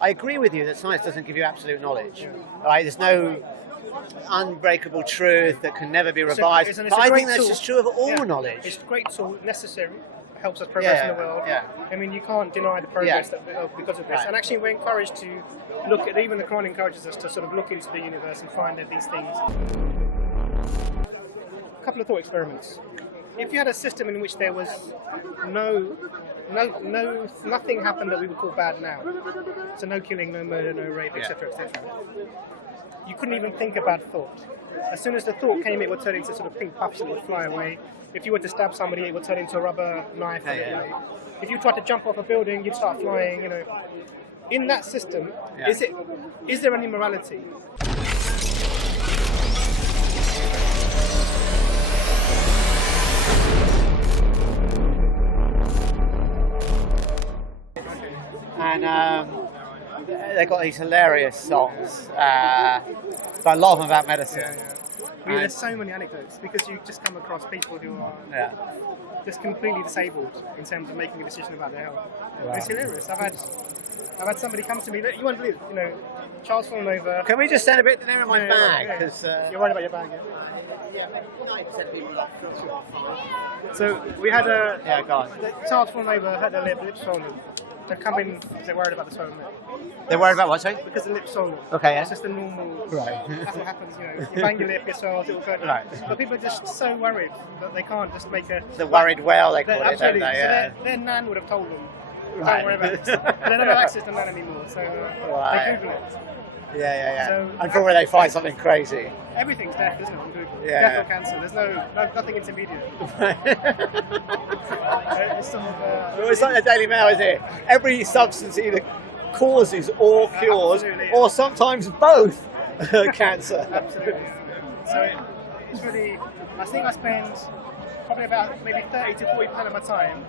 I agree with you that science doesn't give you absolute knowledge. Right? There's no unbreakable truth that can never be revised. But I think that's just true of all knowledge. It's a great tool, necessary, helps us progress in the world. Yeah. I mean, you can't deny the progress because of this. Right. And actually, we're encouraged to look at, even the Quran encourages us to sort of look into the universe and find out these things. A couple of thought experiments. If you had a system in which there was nothing happened that we would call bad now, so no killing, no murder, no rape, etc., etc., you couldn't even think about thought. As soon as the thought came, it would turn into sort of pink puffs and it would fly away. If you were to stab somebody, it would turn into a rubber knife. If you tried to jump off a building, you'd start flying. In that system, is there any morality? And they've got these hilarious songs, but a lot of them about medicine. I mean, there's so many anecdotes because you just come across people who are just completely disabled in terms of making a decision about their health. Wow. It's hilarious. I've had somebody come to me. You won't believe, child's fallen over. Can we just send a bit nearer my bag? Because you're worried about your bag. Yeah, 90% of people are. So we had a child's fallen over, had their lips swollen. They've come in because they're worried about the swollen lip. They're worried about what, sorry? Because the lip's swollen. Okay, yeah. It's just a normal... Right. That's what happens, You bang your lip, it swells, it will go... Right. But people are just so worried that they can't just make a... The worried whale, they call it, absolutely. don't they? Yeah. So their nan would have told them, don't worry about it. They don't have access to nan anymore, so they Google it. Yeah. So, and probably they find something crazy. Everything's death, isn't it, on Google? Yeah. Death or cancer. There's nothing intermediate. It's like the Daily Mail, isn't it? Every substance either causes or cures, or sometimes both, cancer. Absolutely. So it's really... I think I spend probably about maybe 30 to 40% of my time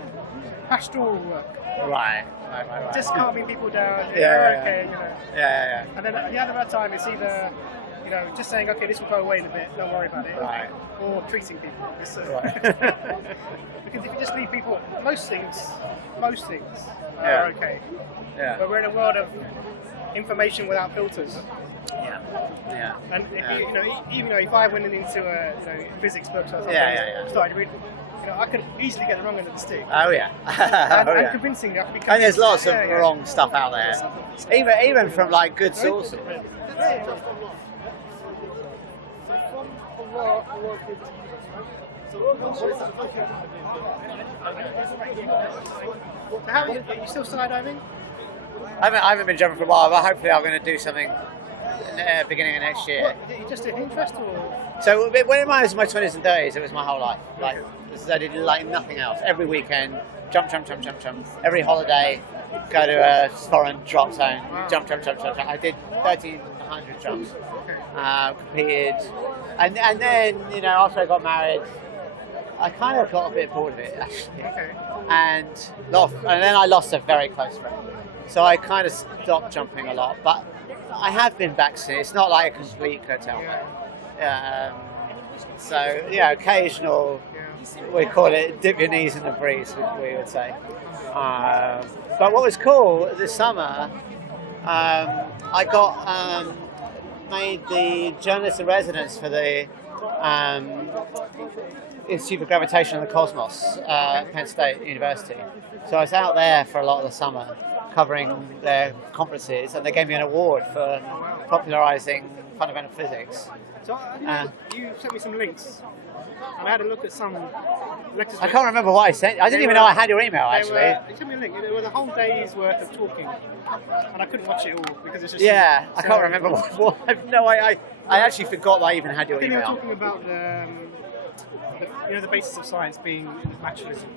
pastoral work. Right. Just calming people down. Yeah. And then the other time it's either, just saying, okay, this will go away in a bit, don't worry about it. Right. Or treating people. Right. Because if you just leave people, most things are okay. Yeah. But we're in a world of information without filters. Yeah. And if I went into a physics book or something, started reading, I could easily get the wrong end of the stick. Oh yeah. And convincingly, I could be convinced. And there's lots of wrong stuff out there, even from like good sources. Are you still skydiving? I haven't been jumping for a while, but hopefully I'm going to do something beginning of next year. What, just an interest or? So when I was in my 20s and 30s, it was my whole life. Like I did like nothing else. Every weekend, jump. Every holiday, go to a foreign drop zone, jump. I did 1,300 jumps. Competed, and then after I got married, I kind of got a bit bored of it actually. Okay. And then I lost a very close friend, so I kind of stopped jumping a lot. But I have been back since. It's not like a complete curtailment. So occasional. We call it dip your knees in the breeze, we would say. But what was cool this summer, I got made the journalist in residence for the Institute for Gravitation and the Cosmos at Penn State University. So I was out there for a lot of the summer covering their conferences, and they gave me an award for popularising fundamental physics. So you sent me some links, and I had a look at some lectures. I can't remember what I sent. I didn't even know I had your email, actually. You sent me a link. It was a whole day's worth of talking, and I couldn't watch it all because it's just... Yeah, I can't remember what I actually forgot that I even had your email. They were talking about the basis of science being naturalism.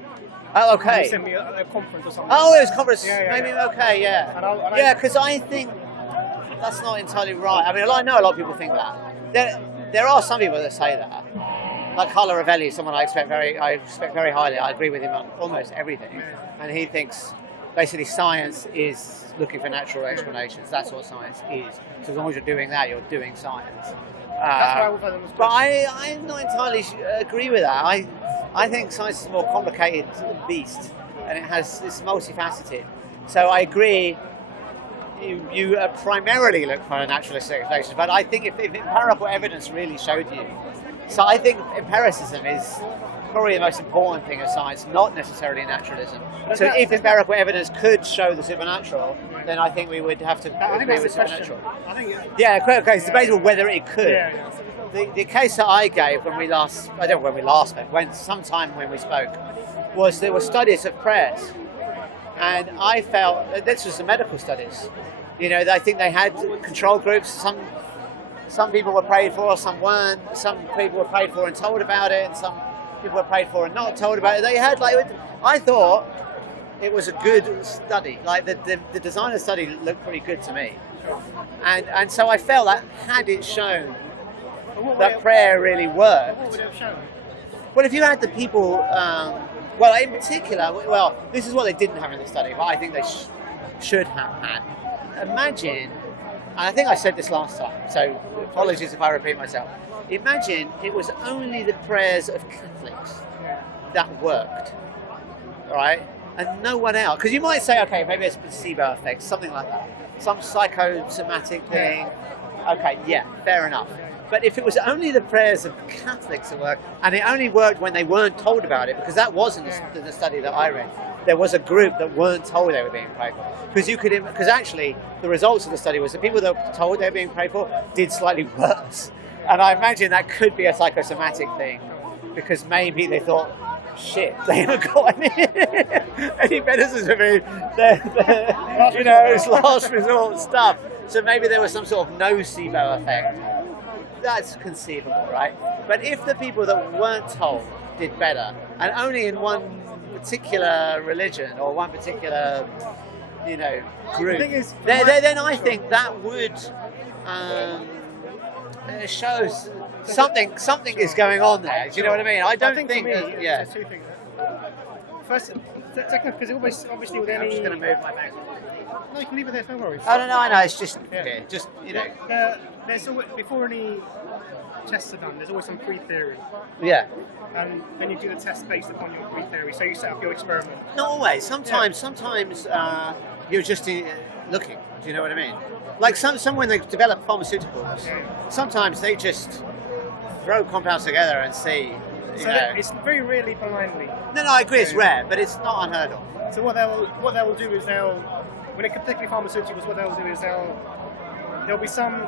Oh, okay. You sent me a conference or something. Oh, it was a conference. Yeah. Maybe, okay, yeah. Because I think that's not entirely right. I mean, I know a lot of people think that. There are some people that say that. Like Carlo Ravelli, someone I respect very highly. I agree with him on almost everything. And he thinks basically science is looking for natural explanations. That's what science is. So as long as you're doing that, you're doing science. But I'm not entirely agree with that. I think science is a more complicated beast, and it's multifaceted. So I agree you primarily look for a naturalistic explanation, but I think if empirical evidence really showed you, so I think empiricism is probably the most important thing of science, not necessarily naturalism. So if empirical evidence could show the supernatural, then I think we would have to agree with supernatural. Yeah, okay, it's debatable whether it could. The case that I gave when we last spoke, sometime when we spoke, was there were studies of prayers. And I felt, this was the medical studies, I think they had control groups, some people were prayed for, some weren't, some people were prayed for and told about it, and some people were prayed for and not told about it. They had, I thought it was a good study, the design of the study looked pretty good to me. And so I felt that had it shown that prayer really worked. What would it have shown? Well, if you had the people, in particular, this is what they didn't have in the study, but I think they should have had. Imagine, and I think I said this last time, so apologies if I repeat myself. Imagine it was only the prayers of Catholics that worked, right? And no one else. Because you might say, okay, maybe it's a placebo effect, something like that. Some psychosomatic thing. Okay, yeah, fair enough. But if it was only the prayers of Catholics that worked, and it only worked when they weren't told about it, because that wasn't the study that I read. There was a group that weren't told they were being prayed for. Because actually, the results of the study was the people that were told they were being prayed for did slightly worse. And I imagine that could be a psychosomatic thing, because maybe they thought, shit, they haven't got any medicines for me. It's last resort stuff. So maybe there was some sort of nocebo effect. That's conceivable, right? But if the people that weren't told did better, and only in one particular religion or one particular, group, then I think that would shows something is going on there. Do you know what I mean? I don't think there's two things. First, because obviously with any... I'm just going to move my mouse. No, you can leave it there, no worries. I don't know, I know, it's just, There's always, before any tests are done, there's always some pre-theory. Yeah. And then you do the test based upon your pre-theory, so you set up your experiment. Not always, sometimes you're just looking, do you know what I mean? Like some when they develop pharmaceuticals, sometimes they just throw compounds together and see, it's very rarely blindly. No, I agree, it's rare, but it's not unheard of. So what they will do is when it particularly pharmaceuticals, what they'll do is there'll be some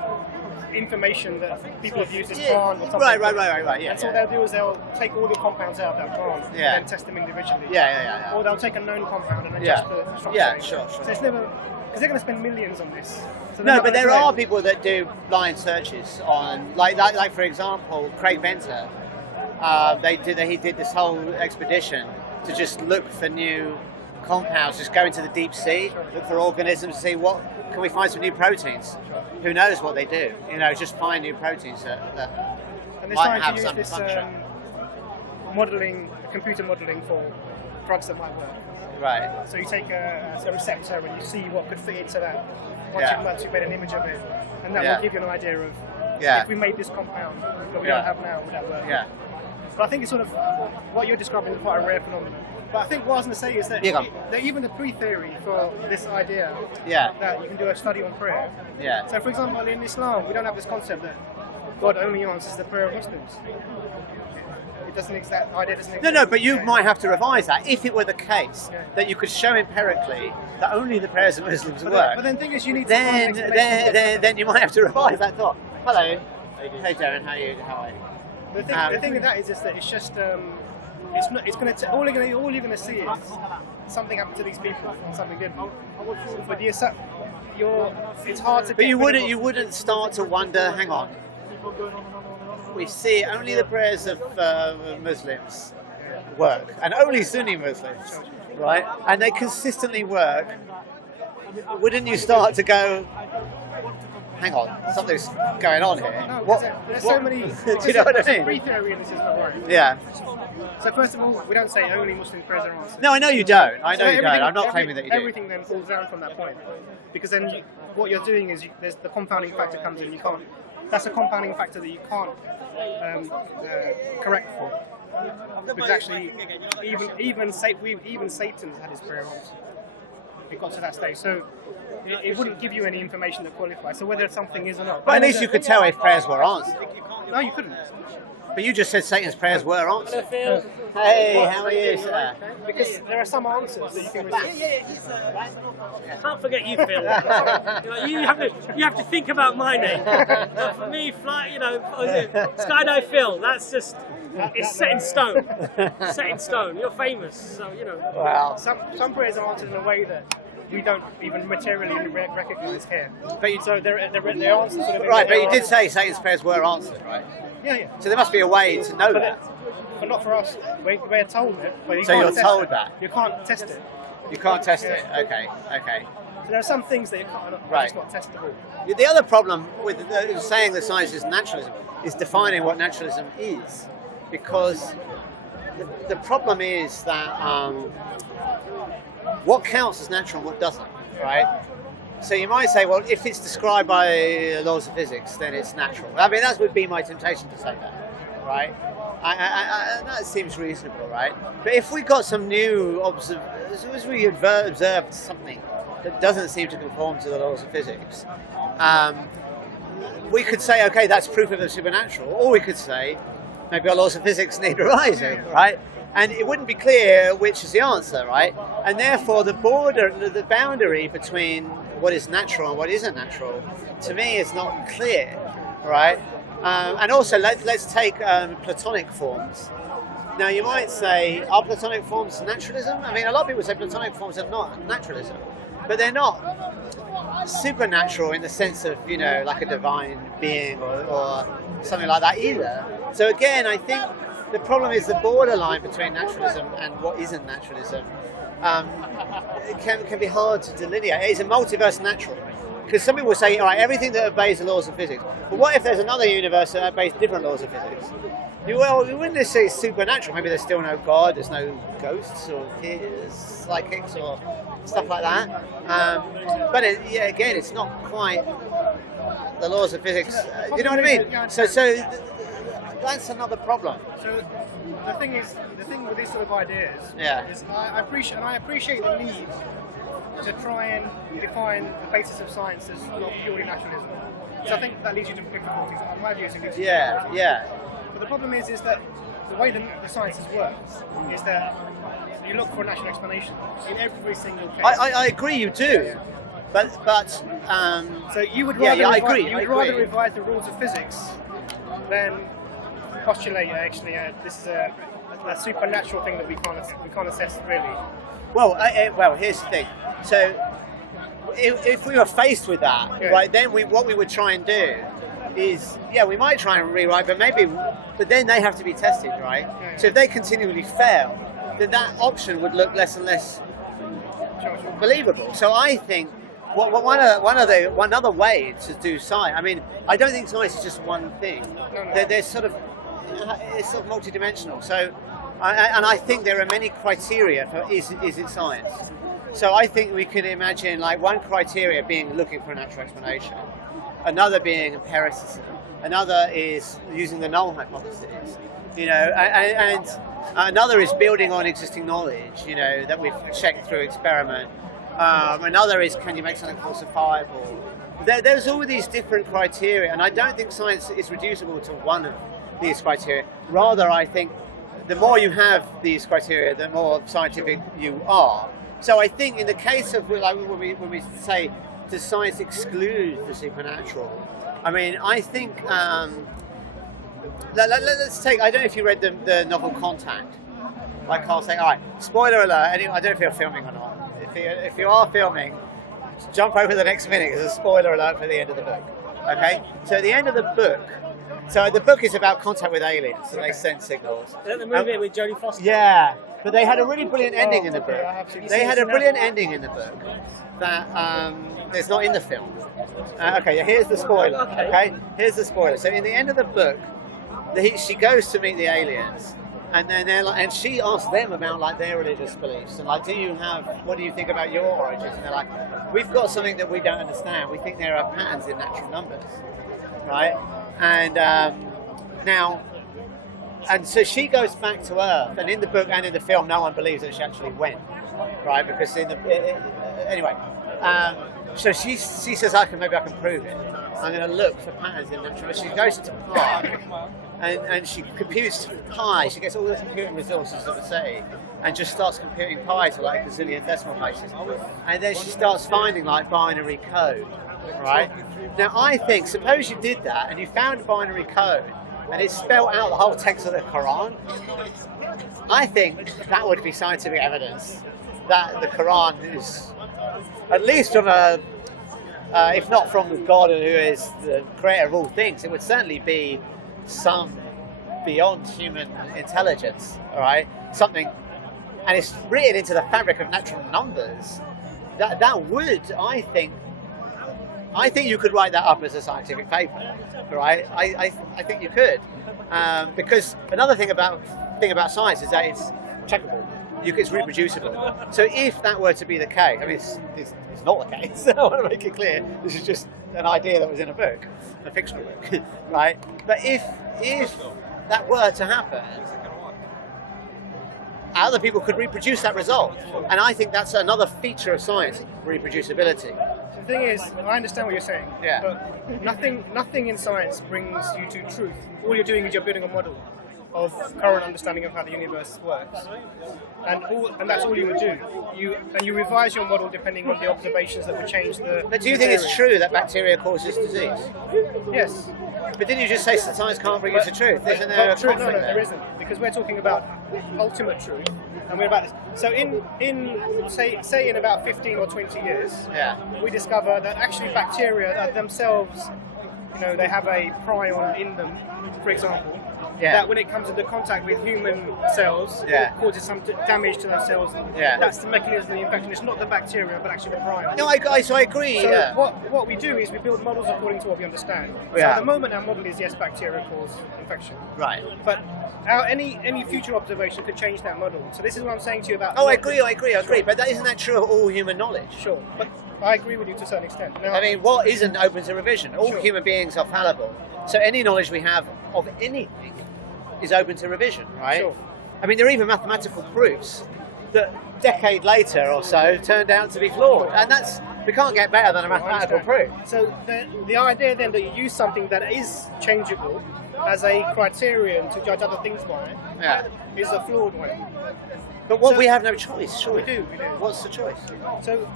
information that people have used as plant or something. Right, yeah. And so what they'll do is they'll take all the compounds out of that plant and then test them individually. Yeah. Or they'll take a known compound and adjust the structure. Yeah, sure. So it's never, because they're going to spend millions on this. So no, but there are people that do blind searches on, like for example, Craig Venter. He did this whole expedition to just look for new compounds, just go into the deep sea, look for organisms, see what can we find some new proteins. Who knows what they do? Just find new proteins that might have some function. Computer modelling for drugs that might work. Right. So you take a receptor and you see what could fit into that. Once you've made an image of it, and that will give you an idea of if we made this compound that we don't have now, would that work? Yeah. But I think it's sort of what you're describing is quite a rare phenomenon. But I think what I was going to say is that even the pre-theory for this idea that you can do a study on prayer. Yeah. So, for example, in Islam, we don't have this concept that God only answers the prayer of Muslims. That idea doesn't exist. No, but you might have to revise that if it were the case that you could show empirically that only the prayers of Muslims work. But then the thing is, you need then you might have to revise that thought. Hello. Hey Darren, how are you? The thing with that is that it's just it's going to all you're going to see is something happened to these people and something didn't. But it's hard to. But you wouldn't start to wonder. Hang on. We see only the prayers of Muslims work, and only Sunni Muslims, right? And they consistently work. Wouldn't you start to go, hang on, something's going on here? No, there's so many. Do you know what I mean? Pre-theory in this is not right. Yeah. So first of all, we don't say only Muslim prayers are answered. No, I know you don't. I'm not claiming that you do. Everything then falls down from that point, because then what you're doing is there's the compounding factor comes in. You can't. That's a compounding factor that you can't correct for. Because actually, even Satan's had his prayer answered. it got to that stage. So it wouldn't give you any information that qualifies. So whether something is or not. But at least you could tell if prayers were answered. No, you couldn't. But you just said Satan's prayers were answered. Phil. Hey, how are you, sir? Because there are some answers that you can receive. Can't forget you, Phil. You have to think about my name. But for me, Skydive Phil. That's just it's set in stone. Set in stone. You're famous, so Wow. Some prayers are answered in a way that we don't even materially recognise here. But So they're answered sort of. right, but you did say Satan's prayers were answered, right? Yeah. So there must be a way to know that. But not for us. We're told it. But you So can't you're test told it. that? You can't test it. You can't test it. Okay. So there are some things that you can't. Right. It's not testable. The other problem with saying that science is naturalism is defining what naturalism is, because the problem is that what counts as natural and what doesn't, right? So you might say, well, if it's described by laws of physics, then it's natural. I mean, that would be my temptation to say that, right? That seems reasonable, right? But if we got some new as soon as we observed something that doesn't seem to conform to the laws of physics, we could say, okay, that's proof of the supernatural. Or we could say, maybe our laws of physics need revising, right? And it wouldn't be clear which is the answer, right? And therefore, the boundary between what is natural and what isn't natural, to me, is not clear, right? And also, let's take Platonic forms. Now, you might say, are Platonic forms naturalism? I mean, a lot of people say Platonic forms are not naturalism, but they're not supernatural in the sense of, like a divine being or something like that either. So again, I think the problem is the borderline between naturalism and what isn't naturalism can be hard to delineate. It's a multiverse natural. Because some people say, all right, everything that obeys the laws of physics. But what if there's another universe that obeys different laws of physics? Well, you wouldn't necessarily say supernatural. Maybe there's still no God, there's no ghosts or psychics or stuff like that. But again, it's not quite the laws of physics. You know what I mean? So that's another problem. So the thing with these sort of ideas is I appreciate the need to try and define the basis of science as not purely naturalism. So I think that leads you to difficulties. In my view, it's a good Yeah. But the problem is that the way the sciences work is that you look for a natural explanation in every single case. I agree, you do. But so you would rather I agree. rather revise the rules of physics than postulate this is a supernatural thing that we can't assess really. Well, here's the thing. So, if we were faced with that, right, then what we would try and do is, we might try and rewrite, but then they have to be tested, right? Yeah. So if they continually fail, then that option would look less and less believable. So I think one other way to do science. I mean, I don't think science is just one thing. No. It's sort of multidimensional. So. I think there are many criteria for is it science. So I think we could imagine like one criteria being looking for a natural explanation, another being empiricism, another is using the null hypothesis, and another is building on existing knowledge, that we've checked through experiment. Another is can you make something falsifiable? There's all these different criteria, and I don't think science is reducible to one of these criteria. Rather, I think the more you have these criteria, the more scientific you are. So I think in the case of when we say, does science exclude the supernatural? I mean, I think, let's take, I don't know if you read the novel Contact by Carl Sagan. All right, spoiler alert, I don't know if you're filming or not. If you are filming, jump over the next minute, there's a spoiler alert for the end of the book. Okay? So at the end of the book, the book is about contact with aliens, and they send signals. Is that the movie with Jodie Foster? Yeah, but they had a really brilliant ending in the book. They had a brilliant ending in the book that is not in the film. Okay, here's the spoiler. Okay, here's the spoiler. So in the end of the book, she goes to meet the aliens, and then and she asks them about their religious beliefs and what do you think about your origins? And they're like, we've got something that we don't understand. We think there are patterns in natural numbers, right? And so she goes back to Earth, and in the book and in the film, no one believes that she actually went. right? Because anyway, so she says maybe I can prove it. I'm going to look for patterns in natural. She goes to pi, and she computes pi. She gets all the computing resources of the city, and just starts computing pi to like a zillion decimal places. And then she starts finding like binary code, right? Now I think, suppose you did that and you found binary code and it spelled out the whole text of the Quran, I think that would be scientific evidence that the Quran is, at least from if not from the God who is the creator of all things, it would certainly be some beyond human intelligence, all right? Something, and it's written into the fabric of natural numbers. That would, I think you could write that up as a scientific paper, right? I think you could, because another thing about science is that it's checkable. It's reproducible. So if that were to be the case, I mean, it's not the case. I want to make it clear. This is just an idea that was in a book, a fictional book, right? But if that were to happen, other people could reproduce that result, and I think that's another feature of science: reproducibility. The thing is, I understand what you're saying. Yeah. But nothing in science brings you to truth. All you're doing is you're building a model of current understanding of how the universe works, and that's all you would do. You revise your model depending on the observations that would change the. But do you think it's true that bacteria causes disease? Yes. But didn't you just say science can't bring you to truth? Isn't there a conflict No, there? there isn't, because we're talking about ultimate truth, and we're about this. So in say in about 15 or 20 years, we discover that actually bacteria are themselves, they have a prion in them, for example. That when it comes into contact with human cells, it causes some damage to those cells. That's the mechanism of the infection. It's not the bacteria, but actually the prion. No, I agree. So what we do is we build models according to what we understand. So at the moment our model is yes, bacteria cause infection. Right. But any future observation could change that model. So this is what I'm saying to you about. Oh, I agree. But isn't that true of all human knowledge? Sure, but I agree with you to a certain extent. Now, I mean, what isn't open to revision? All human beings are fallible. So any knowledge we have of anything is open to revision, right? Sure. I mean, there are even mathematical proofs that a decade later or so turned out to be flawed, and we can't get better than a mathematical proof. So the idea then that you use something that is changeable as a criterion to judge other things by is a flawed one. But we have no choice, sure. We do. What's the choice? So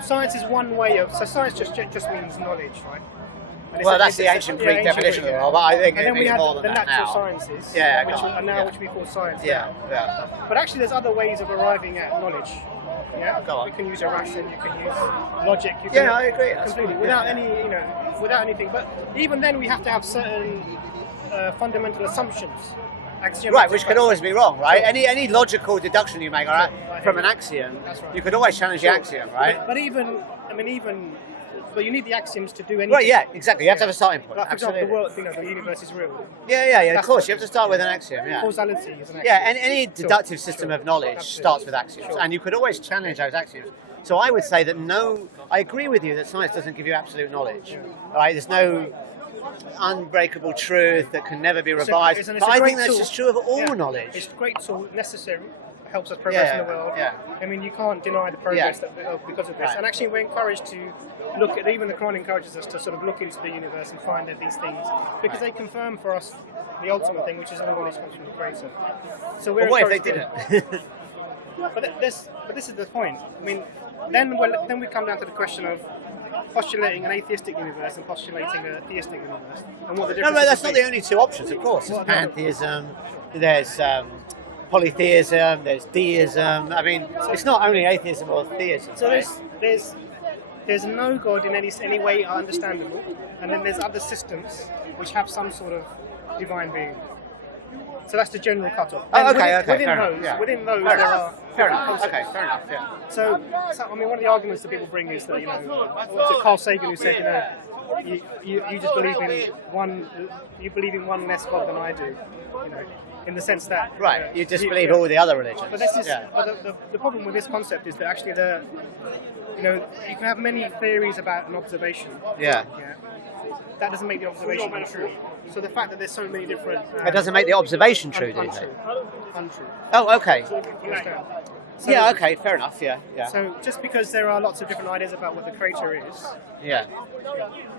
science is one way of. So science just means knowledge, right? Well, that's the ancient Greek definition of it, but I think it means more than that now. And then we have the natural sciences, which we call science now. But actually there's other ways of arriving at knowledge. Yeah? Go on. You can use irration, you can use logic. You can I agree. Completely, without anything. But even then we have to have certain fundamental assumptions. Right, which could always be wrong, right? Sure. Any logical deduction you make from an axiom, you could always challenge the axiom, right? But you need the axioms to do anything. Right, yeah, exactly. You have to have a starting point. Like, for example, the universe is real. Yeah, of course. You have to start with an axiom, Causality is an axiom. Yeah, and any deductive system of knowledge starts with axioms, and you could always challenge those axioms. So I would say that I agree with you that science doesn't give you absolute knowledge. Right? There's no unbreakable truth that can never be revised. But I think that's just true of all knowledge. It's a great tool, necessary. Helps us progress in the world. I mean, you can't deny the progress because of this. Right. And actually, we're encouraged to look at. Even the Quran encourages us to sort of look into the universe and find out these things because they confirm for us the ultimate thing, which is all knowledge comes from the Creator. So we're. But what if they didn't? But this is the point. I mean, then we come down to the question of postulating an atheistic universe and postulating a theistic universe, and what the difference. No, that's not the only two options. Of course, there's pantheism. There's polytheism, there's deism. I mean, it's not only atheism or theism. So there's no God in any way understandable, and then there's other systems which have some sort of divine being. So that's the general cutoff. Within those, there are fair enough. Okay, fair enough. Yeah. So I mean, one of the arguments that people bring is that what's it, Carl Sagan, who said you just believe in one. You believe in one less God than I do. In the sense that you disbelieve all the other religions. But this is the problem with this concept is that actually you can have many theories about an observation. That doesn't make the observation untrue. So the fact that there's so many different it doesn't make the observation true, do you think? Untrue. Oh, okay. So, yeah, okay, fair enough, yeah. So just because there are lots of different ideas about what the creator is, Yeah.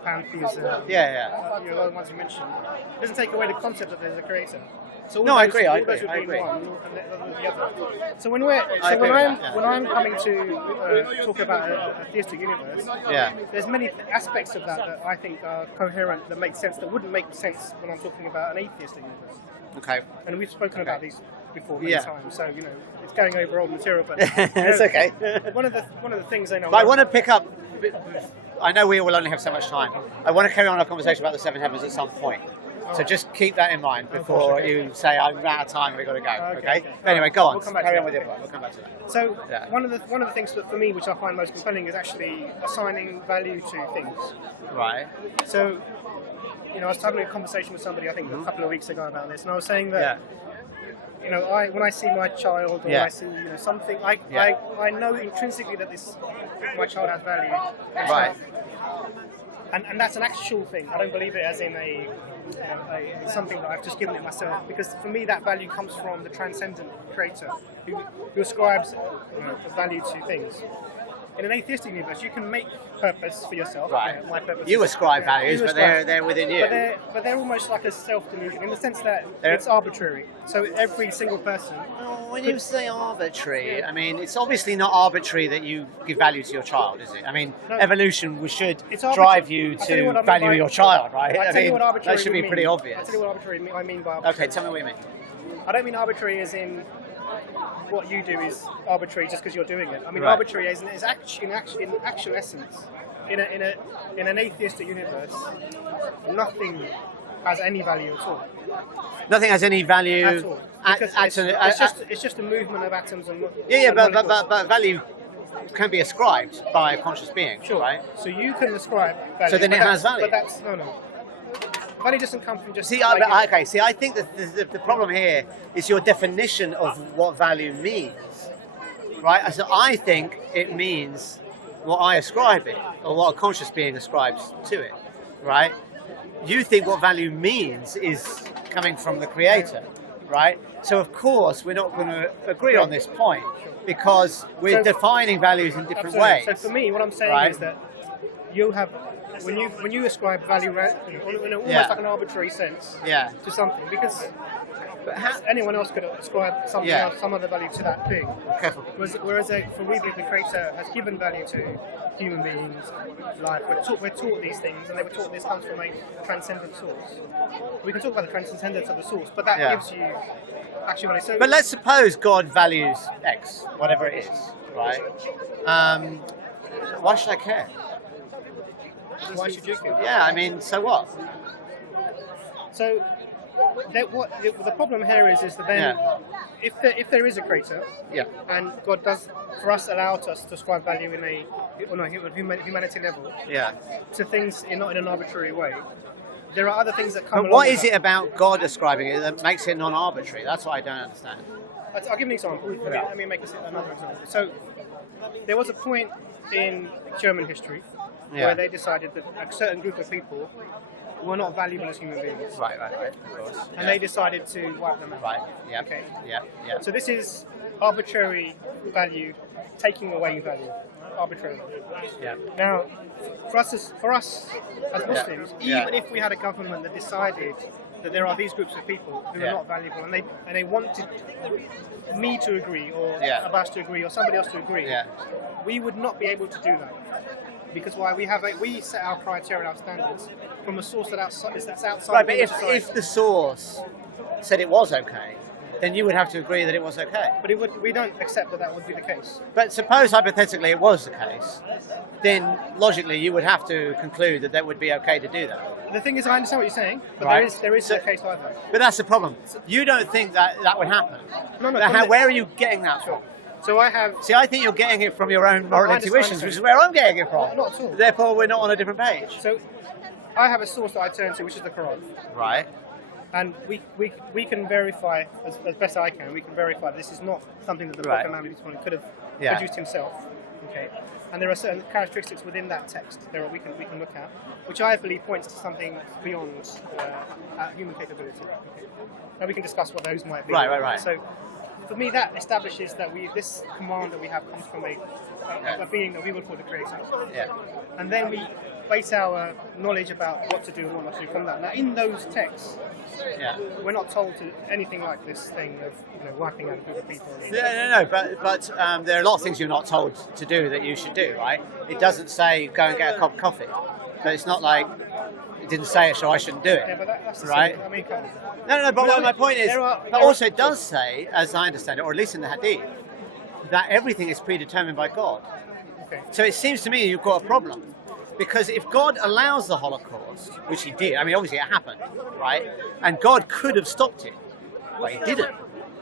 pantheism, Yeah. you know, all the ones you mentioned, doesn't take away the concept that there's a creator. So all No, I those- agree, all I agree, those would I be agree. one, and the other would be the other. So when agree with that, yeah. when I'm coming to talk about a theistic universe, Yeah. there's many aspects of that I think are coherent, that make sense, that wouldn't make sense when I'm talking about an atheistic universe. Okay. And we've spoken about these before many Yeah. times, so you know it's going over old material. But It's okay. One of the things I know. But I want to pick up. I know we will only have so much time. I want to carry on our conversation about the seven heavens at some point. So just keep that in mind before you say I'm out of time. We've got to go. Okay. But anyway, go on. We'll come back Carry to on with that. it. We'll come back to that. So Yeah. one of the things that for me, which I find most compelling, is actually assigning value to things. Right. So, you know, I was having a conversation with somebody I think a couple of weeks ago about this, and I was saying that. You know, when I see my child, or I see something, I know intrinsically that my child has value. Right. And that's an actual thing. I don't believe it as in a something that I've just given it myself. Because for me, that value comes from the transcendent creator who ascribes value to things. In an atheistic universe, you can make purpose for yourself. Right. You know, my purpose You is- ascribe yeah, values, you but ascribe- they're within you. But they're almost like a self-delusion in the sense that They're- it's arbitrary. So every single person. Oh, when you say arbitrary, I mean, it's obviously not arbitrary that you give value to your child, is it? I mean, No. evolution should It's arbitrary. drive you I'll tell you what I to mean value by- your child, right? I'll I tell you mean, what arbitrary that should would be pretty mean. obvious. I'll tell you what arbitrary I mean by arbitrary. Okay, tell me what you mean. I don't mean arbitrary as in what you do is arbitrary just because you're doing it. I mean Right. arbitrary as in in actual essence. In an atheistic universe, nothing has any value at all. Nothing has any value At all. Because it's just a movement of atoms and and molecules. but value can be ascribed by a conscious being, Sure. right? So you can ascribe value. So then but it has that's- value. But that's no. Value doesn't come from just. See, like, I think that the problem here is your definition of what value means, right? So I think it means what I ascribe it, or what a conscious being ascribes to it, right? You think what value means is coming from the creator, right? So of course we're not going to agree on this point because we're defining values in different Absolutely. ways. So for me, what I'm saying Right. is that you have when you ascribe value in almost Yeah. like an arbitrary sense Yeah. to something, because But how, anyone else could ascribe something Yeah. else, some other value to that thing. careful. Whereas for we, the creator has given value to human beings, life. We're taught these things, and they were taught this comes from a transcendent source. We can talk about the transcendence of the source, but that gives you actuality. So, But let's suppose God values X, whatever it is, right? Why should I care? why should you care? Yeah, I mean, so what? So, the problem here is that then, if there is a creator, Yeah. and God does for us allows us to ascribe value on a humanity level Yeah. to things not in an arbitrary way, there are other things that come. But what is it about God ascribing it that makes it non-arbitrary? That's what I don't understand. I'll give you an example. Let me make another example. So, there was a point in German history where they decided that a certain group of people were not valuable as human beings. Right, of course. And they decided to wipe them out. Right, yeah. Okay. Yeah. So this is arbitrary value, taking away value, arbitrarily. Yeah. Now, for us as Muslims, Yeah. even if we had a government that decided that there are these groups of people who are not valuable, and they wanted me to agree, or Abbas to agree, or somebody else to agree, we would not be able to do that. Because why? We set our criteria, our standards from a source that's outside. Right, but of society. if the source said it was okay, then you would have to agree that it was okay. But we don't accept that would be the case. But suppose hypothetically it was the case, then logically you would have to conclude that would be okay to do that. The thing is, I understand what you're saying, but Right. there is So- no case either. But that's the problem. You don't think that would happen. No. Where are you getting that from? So I have. See, I think you're getting it from your own moral I understand. intuitions, which is where I'm getting it from. Not at all. Therefore, we're not on a different page. So I have a source that I turn to, which is the Quran, Right. and we can verify as best I can. We can verify this is not something that the Right. Prophet Muhammad could have Yeah. produced himself. Okay, and there are certain characteristics within that text there we can look at, which I believe points to something beyond human capability. Okay. Now we can discuss what those might be. Right. So for me, that establishes that this command that we have comes from a being that we would call the Creator. Yeah. And then we base our knowledge about what to do and what not to do from that. Now, in those texts, we're not told to anything like this thing of wiping out a group of people. No. But there are lots of things you're not told to do that you should do, right? It doesn't say go and get a cup of coffee. So it's not like it didn't say it, so I shouldn't do it. Yeah, but that's the right? I mean, No. But my point is, but also it does say, as I understand it, or at least in the Hadith, that everything is predetermined by God. Okay. So it seems to me you've got a problem. Because if God allows the Holocaust, which he did, I mean, obviously it happened, right? And God could have stopped it, but he didn't.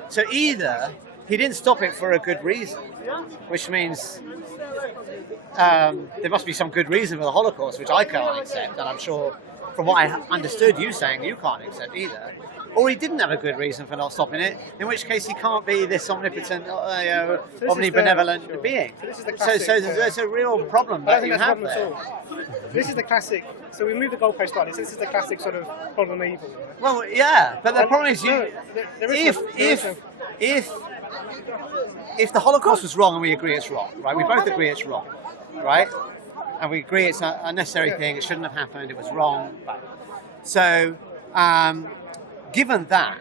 So either he didn't stop it for a good reason, which means there must be some good reason for the Holocaust, which I can't accept, and I'm sure from what I understood you saying, you can't accept either. Or he didn't have a good reason for not stopping it, in which case he can't be this omnipotent, omnibenevolent being. So there's a real problem that you have there. This is the classic, so we move the goalpost like this. This is the classic sort of problem of evil. Well, yeah, but the problem is if the Holocaust was wrong and we agree it's wrong, right? We both agree it's wrong, right? And we agree it's an unnecessary thing, it shouldn't have happened, it was wrong. So, given that,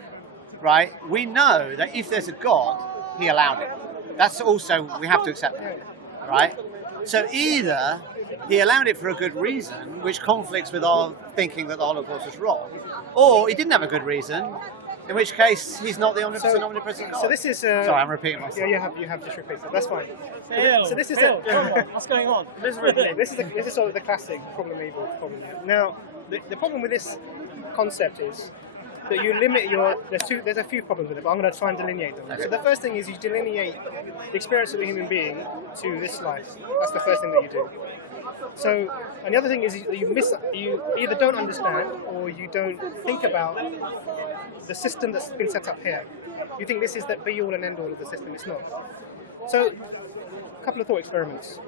right, we know that if there's a God, he allowed it. That's also, we have to accept that, right? So either he allowed it for a good reason, which conflicts with our thinking that the Holocaust was wrong, or he didn't have a good reason, in which case he's not the omnipresent God. So this is... Sorry, I'm repeating myself. Yeah, you have just repeated. That's fine. So this is what's going on? This is sort of the classic problem of evil problem. Now, the problem with this concept is that you limit there's a few problems with it, but I'm going to try and delineate them. Okay. So the first thing is you delineate the experience of the human being to this life. That's the first thing that you do. So, and the other thing is you either don't understand or you don't think about the system that's been set up here. You think this is the be-all and end-all of the system. It's not. So, a couple of thought experiments.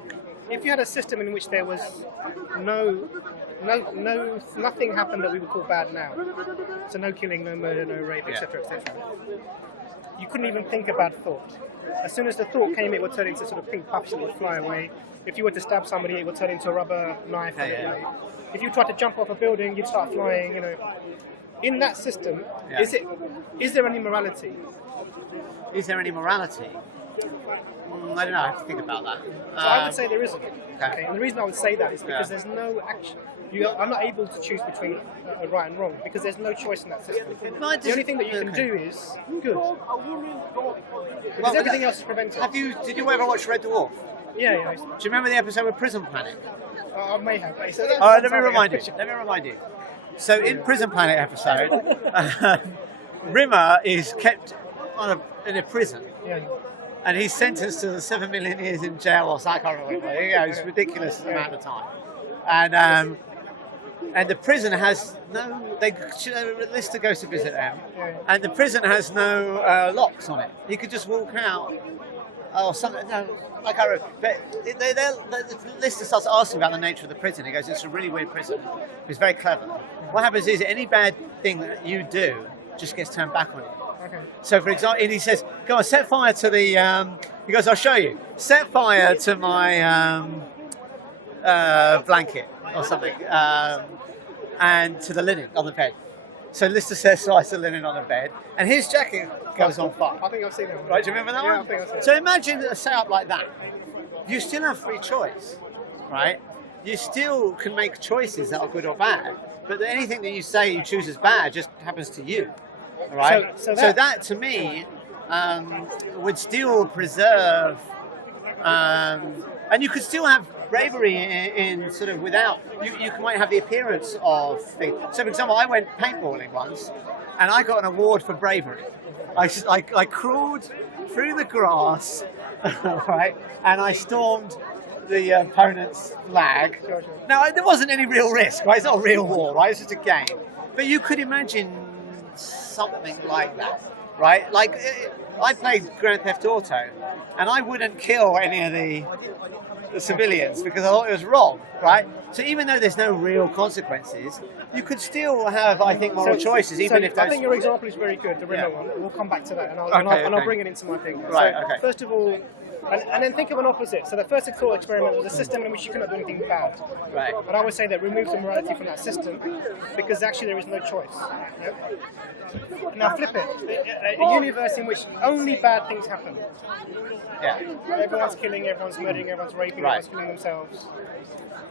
If you had a system in which there was nothing happened that we would call bad now. So no killing, no murder, no rape, etc., etc. You couldn't even think about thought. As soon as the thought came, it would turn into sort of pink puffs and it would fly away. If you were to stab somebody, it would turn into a rubber knife. If you tried to jump off a building, you'd start flying. In that system, is there any morality? Is there any morality? I don't know. I have to think about that. So I would say there isn't. Okay. And the reason I would say that is because there's no action. I'm not able to choose between right and wrong because there's no choice in that system. The only thing that you can do is good. Because everything else is prevented. Did you ever watch Red Dwarf? Yeah. Do you remember the episode with Prison Planet? I may have. Let me remind you. So in Prison Planet episode, Rimmer is kept in a prison. Yeah. And he's sentenced to 7 million years in jail or something. I can't remember. It's a ridiculous amount of time. And the prison has Lister goes to visit them, and the prison has no locks on it. You could just walk out, or something. No, I can't remember. But Lister starts asking about the nature of the prison. He goes, "It's a really weird prison. It's very clever. What happens is any bad thing that you do just gets turned back on you." Okay. So, for example, he says, "Go on, set fire to the." He goes, "I'll show you. Set fire to my blanket or something, and to the linen on the bed." So Lister says, "So I the linen on the bed, and his jacket goes on fire." I think I've seen that one. Right? Do you remember that one? I think I've seen it. So imagine a setup like that. You still have free choice, right? You still can make choices that are good or bad, but anything that you say you choose as bad just happens to you. Right, so that to me would still preserve, and you could still have bravery in sort of without. You might have the appearance of things. So, for example, I went paintballing once, and I got an award for bravery. I crawled through the grass, right, and I stormed the opponent's flag. Now, there wasn't any real risk, right? It's not a real war, right? It's just a game. But you could imagine something like that, right? Like I played Grand Theft Auto, and I wouldn't kill any of the the civilians because I thought it was wrong, right? So even though there's no real consequences, you could still have, I think, moral choices, even if those... I think your example is very good, the Rimmer one. We'll come back to that, and I'll bring it into my thing. Right, so, okay. First of all, and then think of an opposite. So the first thought experiment was a system in which you cannot do anything bad. Right. And I would say that remove the morality from that system because actually there is no choice. Yep. Now flip it. A universe in which only bad things happen. Yeah. Everyone's killing, everyone's murdering, everyone's raping, everyone's killing themselves.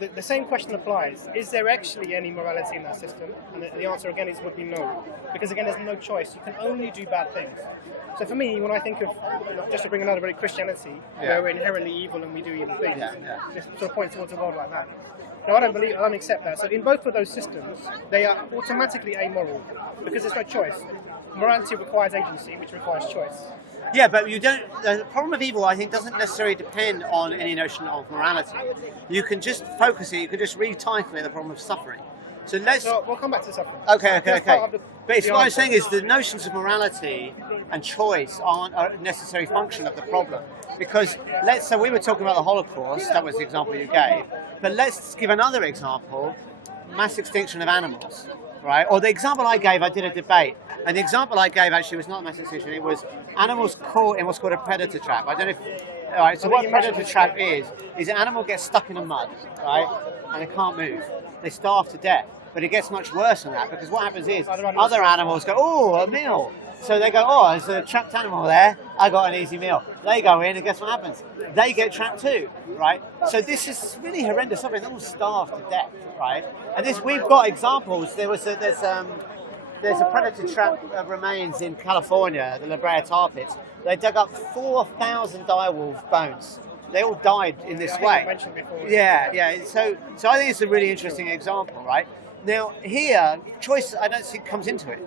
The same question applies. Is there actually any morality in that system? And the answer again would be no. Because again, there's no choice. You can only do bad things. So for me, when I think of, just to bring another very Christianity, where we're inherently evil and we do evil things, this sort of points towards a world like that. No, I don't accept that. So in both of those systems, they are automatically amoral because there's no choice. Morality requires agency, which requires choice. Yeah, but you don't. The problem of evil, I think, doesn't necessarily depend on any notion of morality. You can just focus it. You can just retitle it the problem of suffering. So we'll come back to suffering. Okay. But what I'm saying is the notions of morality and choice aren't a necessary function of the problem. Because so we were talking about the Holocaust. That was the example you gave. But let's give another example: mass extinction of animals. Right? Or the example I gave, I did a debate, and the example I gave actually was not mass extinction. It was animals caught in what's called a predator trap. I don't know if. All right. So what a predator trap is an animal gets stuck in the mud, right, and it can't move. They starve to death. But it gets much worse than that because what happens is other animals go, oh, a meal. So they go, oh, there's a trapped animal there. I got an easy meal. They go in, and guess what happens? They get trapped too, right? So this is really horrendous suffering. They all starve to death, right? And we've got examples. There's a predator trap remains in California, the La Brea tar pits. They dug up 4,000 direwolf bones. They all died in this way. Yeah. So I think it's a really interesting example, right? Now here, choice I don't think comes into it.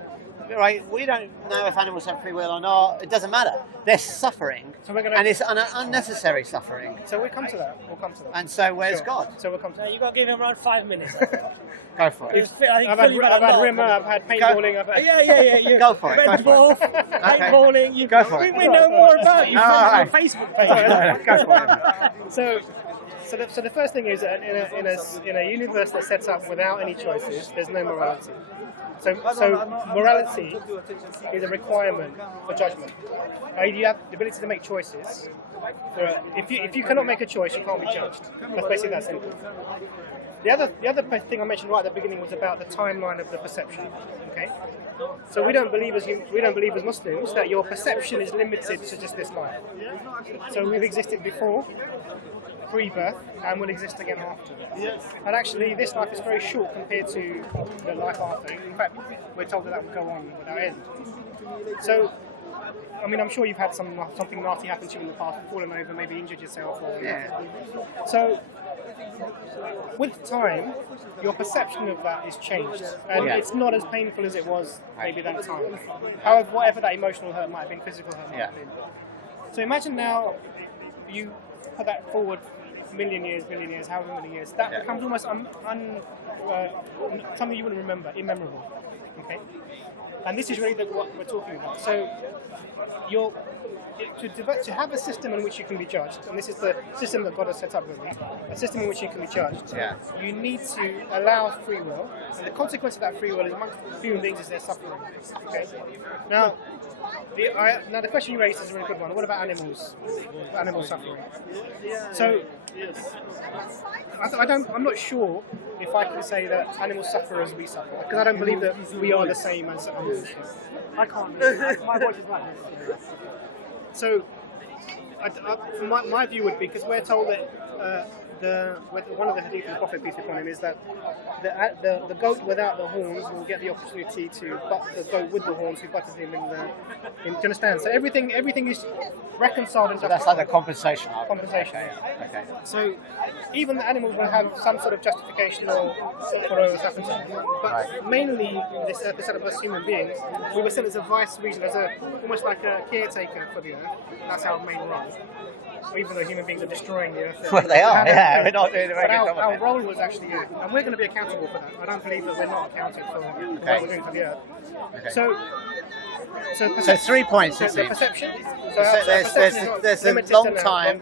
Right, we don't know if animals have free will or not. It doesn't matter. They're suffering, and it's unnecessary suffering. So we'll come to that. And so, where's God? So we'll come to that. You've got to give him around 5 minutes. Go for it. I've had Rimmer, I've had paintballing. Yeah. Go for it. Red dwarf, paintballing. Go for it. We know more about you from your Facebook page. Go for it. So the first thing is in a universe that's set up without any choices, there's no morality. So morality is a requirement for judgment. You have the ability to make choices. If you cannot make a choice, you can't be judged. That's basically that simple. The other thing I mentioned right at the beginning was about the timeline of the perception. Okay, so we don't believe as Muslims that your perception is limited to just this life. So we've existed before, pre-birth, and will exist again after. And actually, this life is very short compared to the life after. In fact, we're told that will go on without end. So, I mean, I'm sure you've had something nasty happen to you in the past, fallen over, maybe injured yourself. So, with time, your perception of that is changed, and it's not as painful as it was maybe that time. However, whatever that emotional hurt might have been, physical hurt might have been. So imagine now you put that forward million years, however many years, that becomes almost something you wouldn't remember, immemorable. Okay, and this is really what we're talking about. So, to have a system in which you can be judged, and this is the system that God has set up, really, a system in which you can be judged. You need to allow free will, and the consequence of that free will is amongst human beings is their suffering. Okay, now the question you raised is a really good one. What about animals? Animal suffering. So, I'm not sure if I can say that animals suffer as we suffer, because I don't believe that we are the same as animals. I can't. My voice is like this. So, my view would be, because we're told that one of the hadith of the Prophet, peace be upon him, is that the goat without the horns will get the opportunity to butt the goat with the horns who butted him in. Do you understand? So everything is reconciled into. So that's like the compensation. Compensation. Okay. So even the animals will have some sort of justification for what's happened to them. But mainly, this episode of us human beings, we were sent as a vice regent, almost like a caretaker for the earth. That's our main role. Even though human beings are destroying the earth. Well, they are, we're not doing the regular job. Our role was actually, and we're going to be accountable for that. I don't believe that we're not accounted for what we're doing for the earth. Okay. So, So 3 points, it So the seems. perception. There's a long time.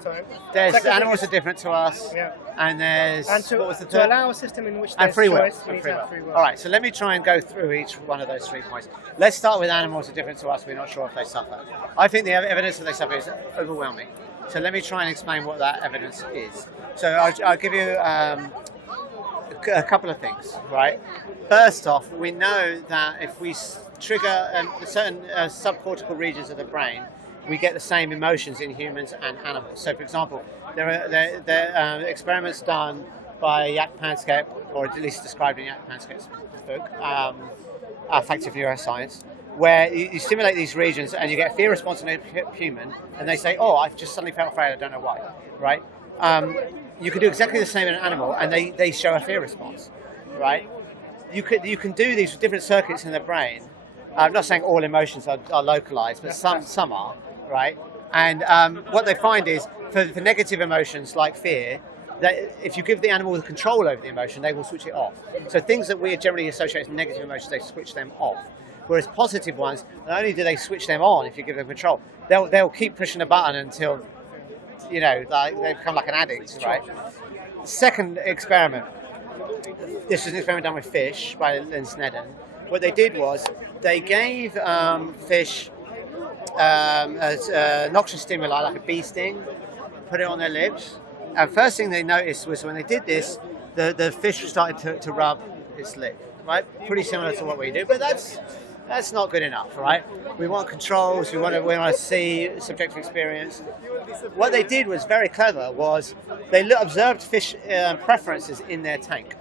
There's Second animals thing are different to us. Yeah. And there's And to, what was the to third? allow a system in which And there's free will. choice, we And need free to will. have free will. All right, so let me try and go through each one of those 3 points. Let's start with animals are different to us. We're not sure if they suffer. I think the evidence that they suffer is overwhelming. So let me try and explain what that evidence is. So I'll give you a couple of things, right? First off, we know that if we trigger certain subcortical regions of the brain, we get the same emotions in humans and animals. So, for example, there are experiments done by Jaak Panksepp, or at least described in Jaak Panksepp's book, Affective Neuroscience, where you stimulate these regions and you get a fear response in a human, and they say, "Oh, I've just suddenly felt afraid. I don't know why." Right? You can do exactly the same in an animal, and they show a fear response. Right? You can do these with different circuits in the brain. I'm not saying all emotions are localized, but some are. Right? And what they find is for negative emotions like fear, that if you give the animal the control over the emotion, they will switch it off. So things that we generally associate with negative emotions, they switch them off. Whereas positive ones, not only do they switch them on if you give them control, they'll keep pushing a button until, you know, they become like an addict, right? Second experiment. This was an experiment done with fish by Lynn Snedden. What they did was they gave fish a noxious stimuli like a bee sting, put it on their lips. And first thing they noticed was when they did this, the fish started to rub its lip, right? Pretty similar to what we do, but that's not good enough, right? We want controls, we want to see subjective experience. What they did was very clever, was they observed fish preferences in their tank,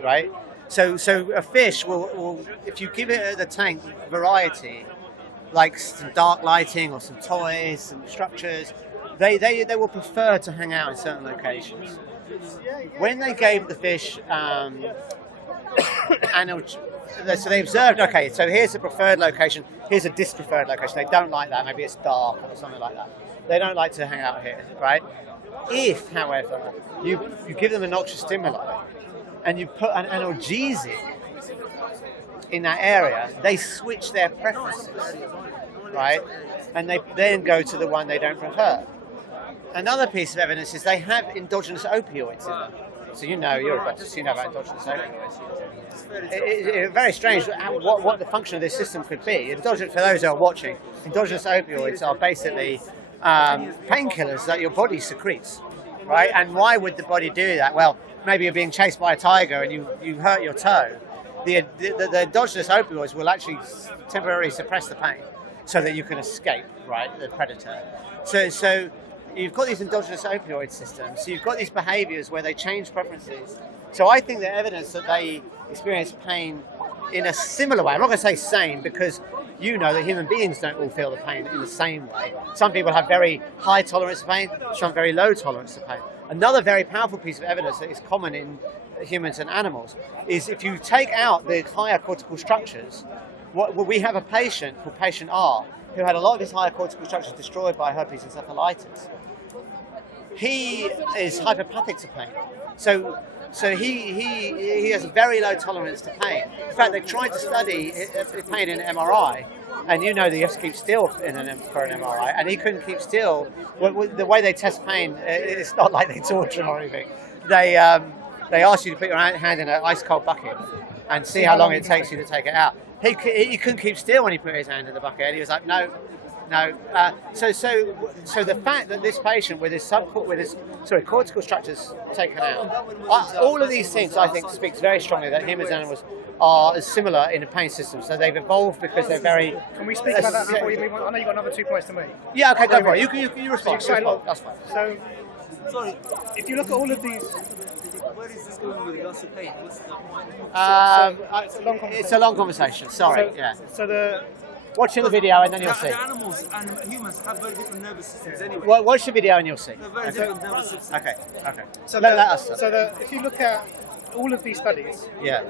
right? So a fish will, if you give it the tank variety, like some dark lighting or some toys, some structures, they will prefer to hang out in certain locations. When they gave the fish so they observed, okay, so here's a preferred location, here's a dispreferred location. They don't like that, maybe it's dark or something like that. They don't like to hang out here, right? If, however, you give them a noxious stimuli and you put an analgesic in that area, they switch their preferences, right? And they then go to the one they don't prefer. Another piece of evidence is they have endogenous opioids in them. So you know, you're a doctor, so you know about endogenous opioids. It's very strange what the function of this system could be. For those who are watching, endogenous opioids are basically painkillers that your body secretes, right? And why would the body do that? Well, maybe you're being chased by a tiger and you hurt your toe. The endogenous opioids will actually temporarily suppress the pain so that you can escape, right, the predator. So you've got these endogenous opioid systems, so you've got these behaviors where they change preferences. So I think the evidence that they experience pain in a similar way, I'm not going to say same, because you know that human beings don't all feel the pain in the same way. Some people have very high tolerance to pain, some very low tolerance to pain. Another very powerful piece of evidence that is common in humans and animals is if you take out the higher cortical structures, we have a patient called patient R who had a lot of his higher cortical structures destroyed by herpes encephalitis. He is hypopathic to pain. So he has a very low tolerance to pain. In fact, they've tried to study pain in MRI, and you know that you have to keep still for an MRI, and he couldn't keep still. The way they test pain, it's not like they torture him or anything. They ask you to put your hand in an ice cold bucket and see how long it takes you to take it out. He couldn't keep still when he put his hand in the bucket. He was like, no. So the fact that this patient with his cortical structures taken out, all of these things I think speaks very strongly that humans and animals are similar in the pain system. So they've evolved because they're very. Can we speak about that before you move on? I know you've got another 2 points to make. Yeah, okay, go for it. You respond. That's fine. So, if you look at all of these. Where is this going with regards to pain? What's the point? It's a long conversation. Sorry. So watching the video and then you'll see. The animals and humans have very different nervous systems anyway. Well, watch the video and you'll see. They're very different nervous systems. Okay. So let us. if you look at all of these studies, yeah.